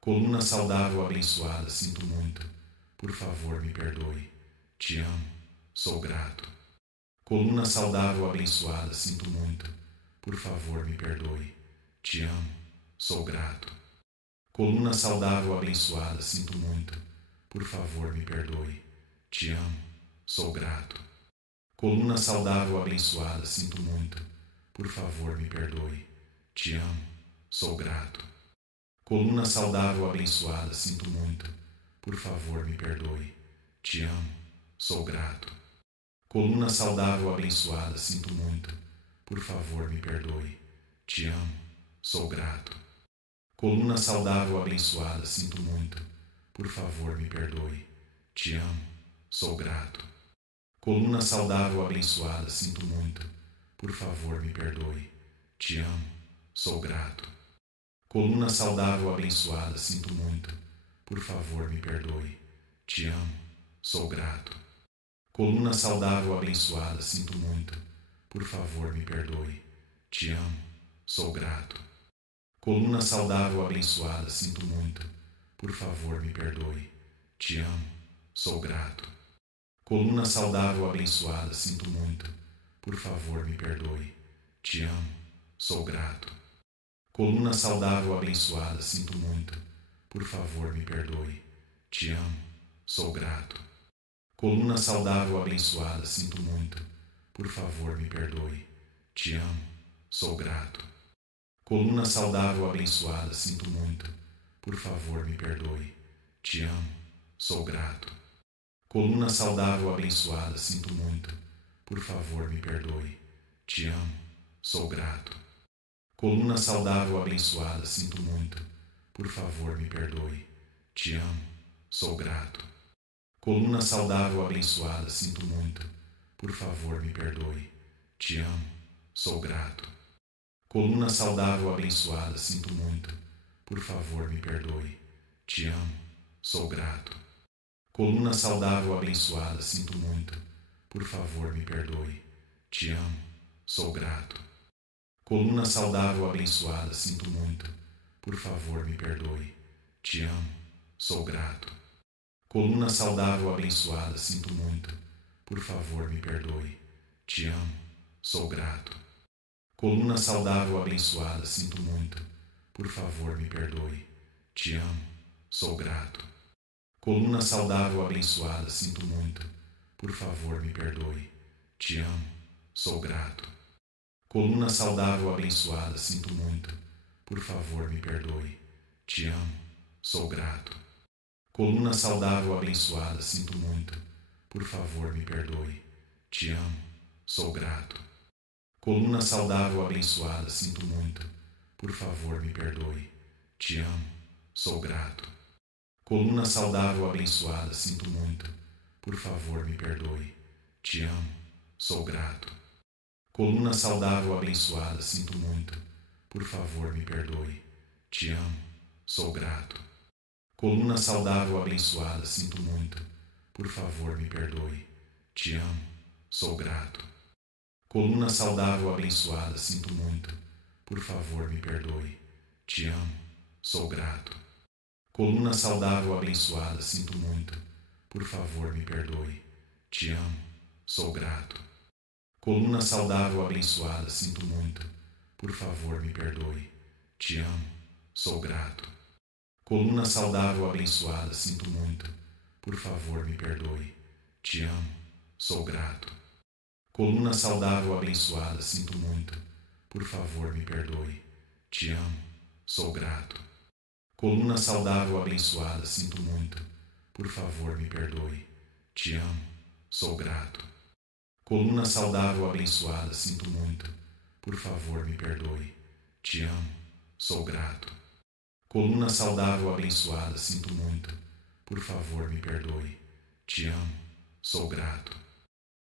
Coluna saudável abençoada, sinto muito. Por favor, me perdoe. Te amo, sou grato. Coluna saudável abençoada, sinto muito. Por favor, me perdoe. Te amo, sou grato. Coluna saudável abençoada, sinto muito. Por favor, me perdoe. Te amo, sou grato. Coluna saudável abençoada, sinto muito. Por favor, me perdoe. Te amo, sou grato. Coluna saudável abençoada, sinto muito. Por favor, me perdoe. Te amo, sou grato. Coluna saudável abençoada, sinto muito. Por favor, me perdoe. Te amo, sou grato. Coluna saudável abençoada, sinto muito. Por favor, me perdoe. Te amo, sou grato. Coluna saudável abençoada, sinto muito. Por favor, me perdoe. Te amo, sou grato. Coluna saudável abençoada, sinto muito. Por favor, me perdoe. Te amo, sou grato. Coluna saudável abençoada, sinto muito. Por favor, me perdoe. Te amo, sou grato. Coluna saudável abençoada, sinto muito. Por favor, me perdoe. Te amo, sou grato. Coluna saudável abençoada, sinto muito. Por favor, me perdoe. Te amo, sou grato. Coluna saudável abençoada, sinto muito. Por favor, me perdoe. Te amo, sou grato. Coluna saudável abençoada, sinto muito. Por favor, me perdoe. Te amo, sou grato. Coluna saudável abençoada, sinto muito. Por favor, me perdoe. Te amo, sou grato. Coluna saudável abençoada, sinto muito. Por favor, me perdoe. Te amo, sou grato. Coluna saudável abençoada, sinto muito. Por favor, me perdoe. Te amo, sou grato. Coluna saudável abençoada, sinto muito. Por favor, me perdoe. Te amo, sou grato. Coluna saudável abençoada, sinto muito. Por favor, me perdoe. Te amo, sou grato. Coluna saudável abençoada, sinto muito. Por favor, me perdoe. Te amo, sou grato. Coluna saudável abençoada, sinto muito. Por favor, me perdoe. Te amo, sou grato. Coluna saudável abençoada, sinto muito. Por favor, me perdoe. Te amo, sou grato. Coluna saudável abençoada, sinto muito. Por favor, me perdoe. Te amo, sou grato. Coluna saudável abençoada, sinto muito. Por favor, me perdoe. Te amo, sou grato. Coluna saudável abençoada, sinto muito. Por favor, me perdoe. Te amo, sou grato. Coluna saudável abençoada, sinto muito. Por favor, me perdoe. Te amo, sou grato. Coluna saudável abençoada, sinto muito. Por favor, me perdoe. Te amo, sou grato. Coluna saudável abençoada, sinto muito. Por favor, me perdoe. Te amo, sou grato. Coluna saudável abençoada, sinto muito. Por favor, me perdoe. Te amo, sou grato. Coluna saudável abençoada, sinto muito. Por favor, me perdoe. Te amo, sou grato. Coluna saudável abençoada, sinto muito. Por favor, me perdoe. Te amo, sou grato. Coluna saudável abençoada, sinto muito. Por favor, me perdoe. Te amo, sou grato. Coluna saudável abençoada, sinto muito. Por favor, me perdoe. Te amo, sou grato. Coluna saudável abençoada, sinto muito. Por favor, me perdoe. Te amo, sou grato. Coluna saudável abençoada, sinto muito. Por favor, me perdoe. Te amo, sou grato. Coluna saudável abençoada, sinto muito. Por favor, me perdoe. Te amo, sou grato. Coluna saudável abençoada, sinto muito. Por favor, me perdoe. Te amo, sou grato. Coluna saudável abençoada, sinto muito. Por favor, me perdoe. Te amo, sou grato.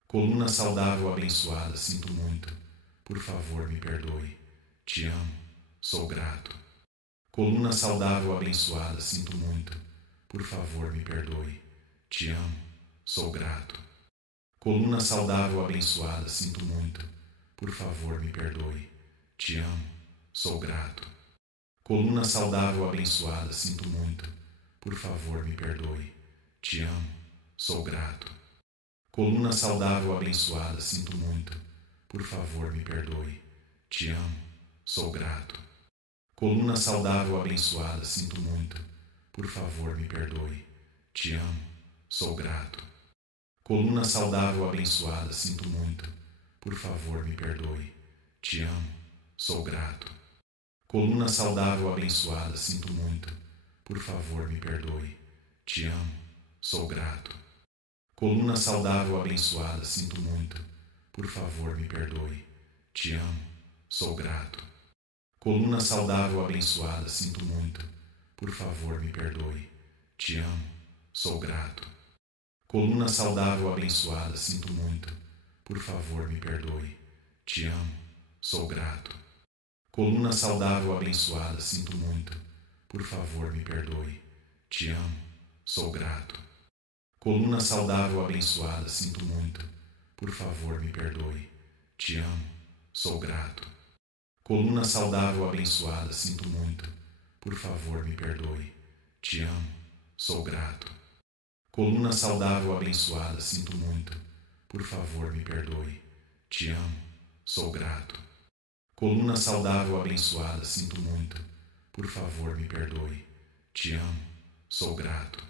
Coluna saudável abençoada, sinto muito. Por favor, me perdoe. Te amo, sou grato. Coluna saudável abençoada, sinto muito. Por favor, me perdoe. Te amo, sou grato. Coluna saudável abençoada, sinto muito. Por favor, me perdoe. Te amo, sou grato. Coluna saudável abençoada, sinto muito. Por favor, me perdoe. Te amo, sou grato. Coluna saudável abençoada, sinto muito. Por favor, me perdoe. Te amo, sou grato. Coluna saudável abençoada, sinto muito. Por favor, me perdoe. Te amo, sou grato. Coluna saudável abençoada, sinto muito. Por favor, me perdoe. Te amo, sou grato. Coluna saudável abençoada, sinto muito. Por favor, me perdoe. Te amo, sou grato. Coluna saudável abençoada, sinto muito. Por favor, me perdoe. Te amo, sou grato. Coluna saudável abençoada, sinto muito. Por favor, me perdoe. Te amo, sou grato. Coluna saudável abençoada, sinto muito. Por favor, me perdoe. Te amo, sou grato. Coluna saudável abençoada, sinto muito. Por favor, me perdoe. Te amo, sou grato. Coluna saudável abençoada, sinto muito. Por favor, me perdoe. Te amo, sou grato. Coluna saudável abençoada, sinto muito. Por favor, me perdoe. Te amo, sou grato. Coluna saudável abençoada, sinto muito. Por favor, me perdoe. Te amo, sou grato. Coluna saudável abençoada, sinto muito. Por favor, me perdoe. Te amo, sou grato.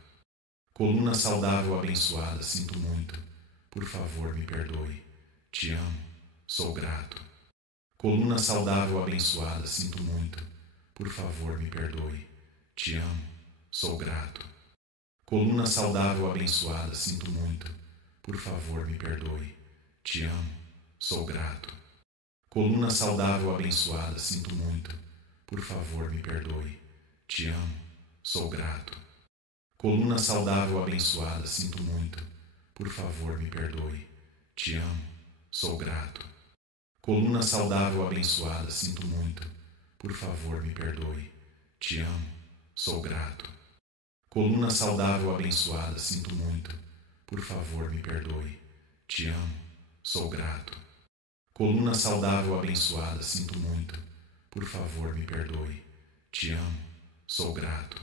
Coluna saudável abençoada, sinto muito. Por favor, me perdoe. Te amo, sou grato. Coluna saudável abençoada, sinto muito. Por favor, me perdoe. Te amo, sou grato. Coluna saudável abençoada, sinto muito. Por favor, me perdoe. Te amo, sou grato. Coluna saudável abençoada, sinto muito. Por favor, me perdoe. Te amo, sou grato. Coluna saudável abençoada, sinto muito. Por favor, me perdoe. Te amo, sou grato. Coluna saudável abençoada, sinto muito. Por favor, me perdoe. Te amo, sou grato. Coluna saudável abençoada, sinto muito. Por favor, me perdoe. Te amo, sou grato. Coluna saudável abençoada, sinto muito. Por favor, me perdoe. Te amo, sou grato.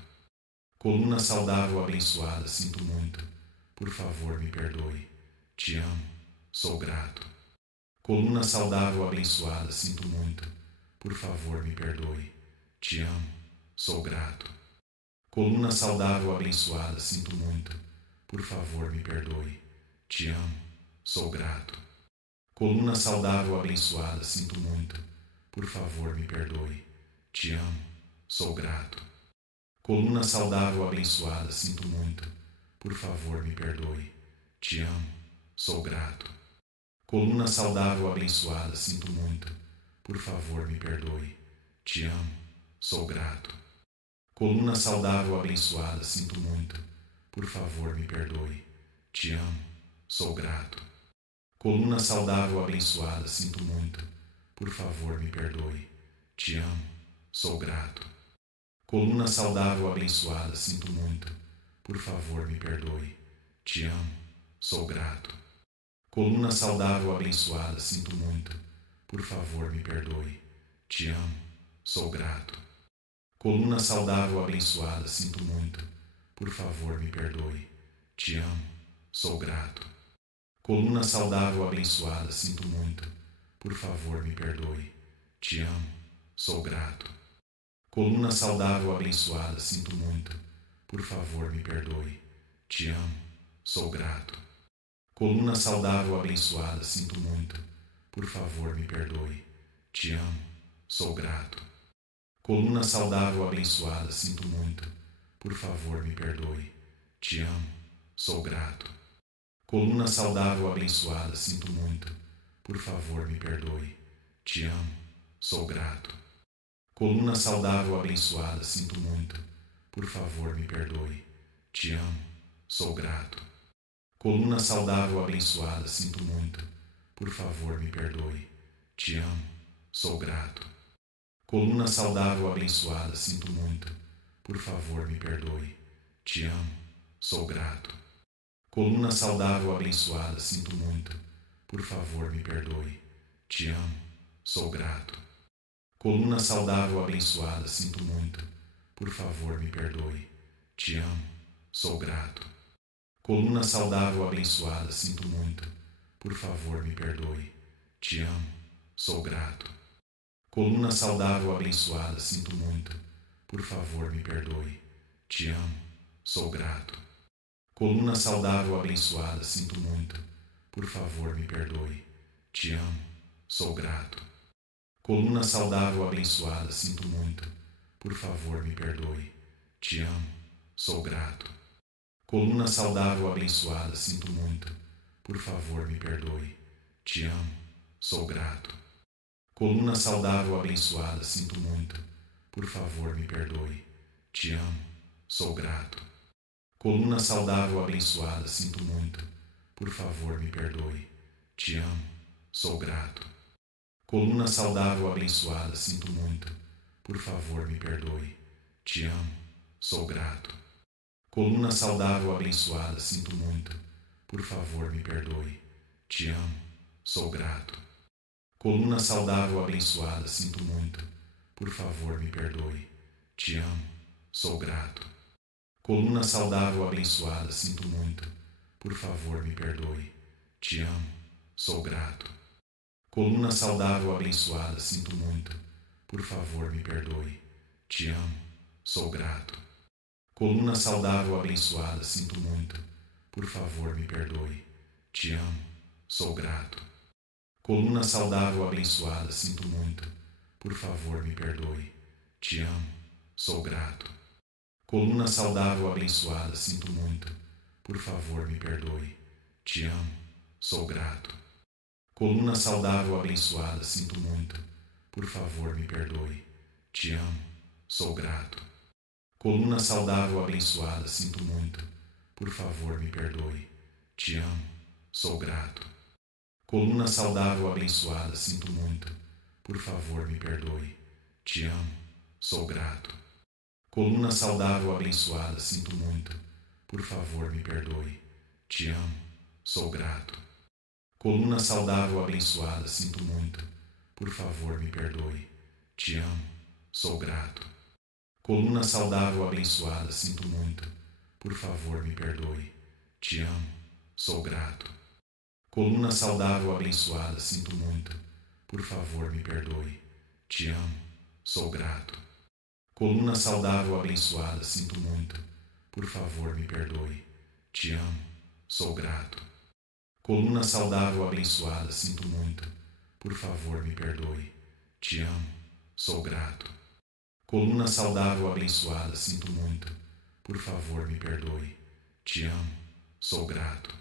Coluna saudável abençoada, sinto muito. Por favor, me perdoe. Te amo, sou grato. Coluna saudável abençoada, sinto muito. Por favor, me perdoe. Te amo, sou grato. Coluna saudável abençoada, sinto muito. Por favor, me perdoe. Te amo, sou grato. Coluna saudável abençoada, sinto muito. Por favor, me perdoe. Te amo, sou grato. Coluna saudável abençoada, sinto muito. Por favor, me perdoe. Te amo, sou grato. Coluna saudável abençoada, sinto muito. Por favor, me perdoe. Te amo, sou grato. Coluna saudável abençoada, sinto muito. Por favor, me perdoe. Te amo, sou grato. Coluna saudável abençoada, sinto muito. Por favor, me perdoe. Te amo, sou grato. Coluna saudável abençoada, sinto muito. Por favor, me perdoe. Te amo, sou grato. Coluna saudável abençoada, sinto muito. Por favor, me perdoe. Te amo, sou grato. Coluna saudável abençoada, sinto muito. Por favor, me perdoe. Te amo, sou grato. Coluna saudável abençoada, sinto muito. Por favor, me perdoe. Te amo, sou grato. Coluna saudável abençoada, sinto muito. Por favor, me perdoe. Te amo, sou grato. Coluna saudável abençoada, sinto muito. Por favor, me perdoe. Te amo, sou grato. Coluna saudável abençoada, sinto muito. Por favor, me perdoe. Te amo, sou grato. Coluna saudável abençoada, sinto muito. Por favor, me perdoe. Te amo, sou grato. Coluna saudável abençoada, sinto muito. Por favor, me perdoe. Te amo, sou grato. Coluna saudável abençoada, sinto muito. Por favor, me perdoe. Te amo, sou grato. Coluna saudável abençoada, sinto muito. Por favor, me perdoe. Te amo, sou grato. Coluna saudável abençoada, sinto muito. Por favor, me perdoe. Te amo, sou grato. Coluna saudável abençoada, sinto muito. Por favor, me perdoe. Te amo, sou grato. Coluna saudável abençoada, sinto muito. Por favor, me perdoe. Te amo, sou grato. Coluna saudável abençoada, sinto muito. Por favor, me perdoe. Te amo, sou grato. Coluna saudável abençoada, sinto muito. Por favor, me perdoe. Te amo, sou grato. Coluna saudável abençoada, sinto muito. Por favor, me perdoe. Te amo, sou grato. Coluna saudável abençoada, sinto muito. Por favor, me perdoe. Te amo, sou grato. Coluna saudável abençoada, sinto muito. Por favor, me perdoe. Te amo, sou grato. Coluna saudável abençoada, sinto muito. Por favor, me perdoe. Te amo, sou grato. Coluna saudável abençoada, sinto muito. Por favor, me perdoe. Te amo, sou grato. Coluna saudável abençoada, sinto muito. Por favor, me perdoe. Te amo, sou grato. Coluna saudável abençoada, sinto muito. Por favor, me perdoe. Te amo, sou grato. Coluna saudável abençoada, sinto muito. Por favor, me perdoe. Te amo, sou grato. Coluna saudável abençoada, sinto muito. Por favor, me perdoe. Te amo, sou grato. Coluna saudável abençoada, sinto muito. Por favor, me perdoe. Te amo, sou grato. Coluna saudável abençoada, sinto muito. Por favor, me perdoe. Te amo, sou grato. Coluna saudável abençoada, sinto muito. Por favor, me perdoe. Te amo, sou grato. Coluna saudável abençoada, sinto muito. Por favor, me perdoe. Te amo, sou grato. Coluna saudável abençoada, sinto muito. Por favor, me perdoe. Te amo, sou grato. Coluna saudável abençoada, sinto muito. Por favor, me perdoe. Te amo, sou grato. Coluna saudável abençoada, sinto muito. Por favor, me perdoe. Te amo, sou grato. Coluna saudável abençoada, sinto muito. Por favor, me perdoe. Te amo, sou grato. Coluna saudável abençoada, sinto muito. Por favor, me perdoe. Te amo, sou grato. Coluna saudável abençoada, sinto muito. Por favor, me perdoe. Te amo, sou grato. Coluna saudável abençoada, sinto muito. Por favor, me perdoe. Te amo, sou grato. Coluna saudável abençoada, sinto muito. Por favor, me perdoe. Te amo, sou grato. Coluna saudável abençoada, sinto muito. Por favor, me perdoe. Te amo, sou grato. Coluna saudável abençoada, sinto muito. Por favor, me perdoe. Te amo, sou grato. Coluna saudável abençoada, sinto muito. Por favor, me perdoe. Te amo, sou grato.